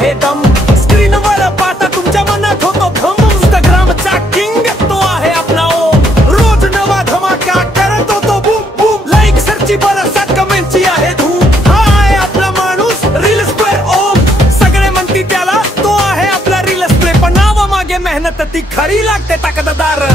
आहे दम। स्क्रीनवर पाहता तुमच्या मनात होतो भ्रम। इंस्टाग्रामचा किंग तो आहे आपला ओम। रोज नवा धमाका करतो तो बूम बूम। लाईक सर्ची बरसात कमेंटची आहे धूम। हा आहे आपला माणूस रील स्क्वेअर ओम। सगळे म्हणती त्याला तो आहे आपला रील स्क्वेअर। पण नावा मागे मेहनत ती खरी लागते ताकददार।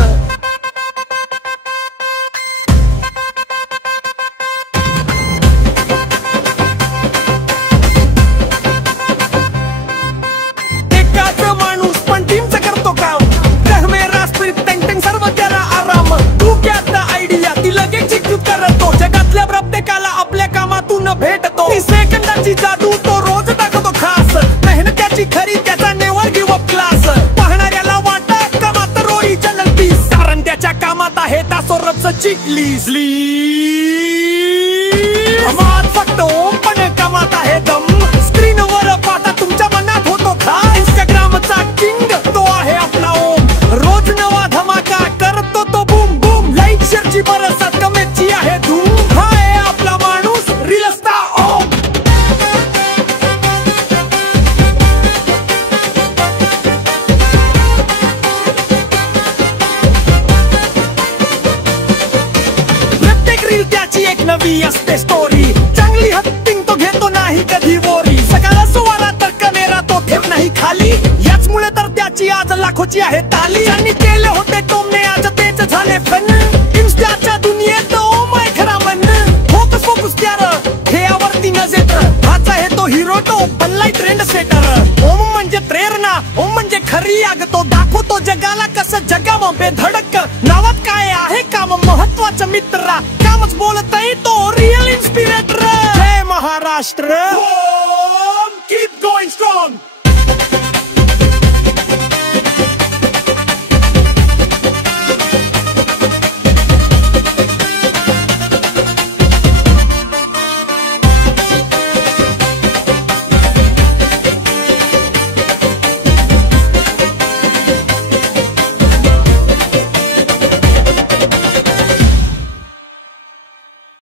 आपल्या कामातून भेटतो सेकंदाची जादू तो रोज दाखवतो खास। मेहनताची खरी त्याचा नेवर गिव्ह अप क्लास। पाहणाऱ्याला वाटत कामात रोई चॅनल पीस। कारण त्याच्या कामात आहे तासोरबचं चिकलीस। कामात फक्त ओम पण कामात आहे दम। स्क्रीनवर पाहता तुमच्या मनात होतो खास। इंस्टाग्रामचा किंग तो आहे आपला ओम। रोज नवा धमाका करतो तो बूम बूम। लाईक शेअरची बरसात कमेंटची आहे धूम। एक नवी असते स्टोरी। चांगली हत्तींग तो घेतो नाही कधी वोरी। सकाळ सुवाला तर कनेरा तो ठेव नाही खाली। याचमुळे तर त्याची आज लाखोची आहे ताली। ज्यांनी केले होते टोमने आज तेच झाले फन। इन्स्टाच्या दुनियेत ओम आहे खरा मन। फोकस फोकस त्यार हे आवडती नजेत। हाच आहे तो हिरो तो बनलाय ट्रेंड सेटर। ओम म्हणजे प्रेरणा ओम म्हणजे खरी आग। तो दाखवतो जगाला कसं जगावं बेधडक। नावात काय आहे काम महत्वाचं मित्रा। कामच बोलतय तो रिअल इन्स्पिरेटर। जय महाराष्ट्र।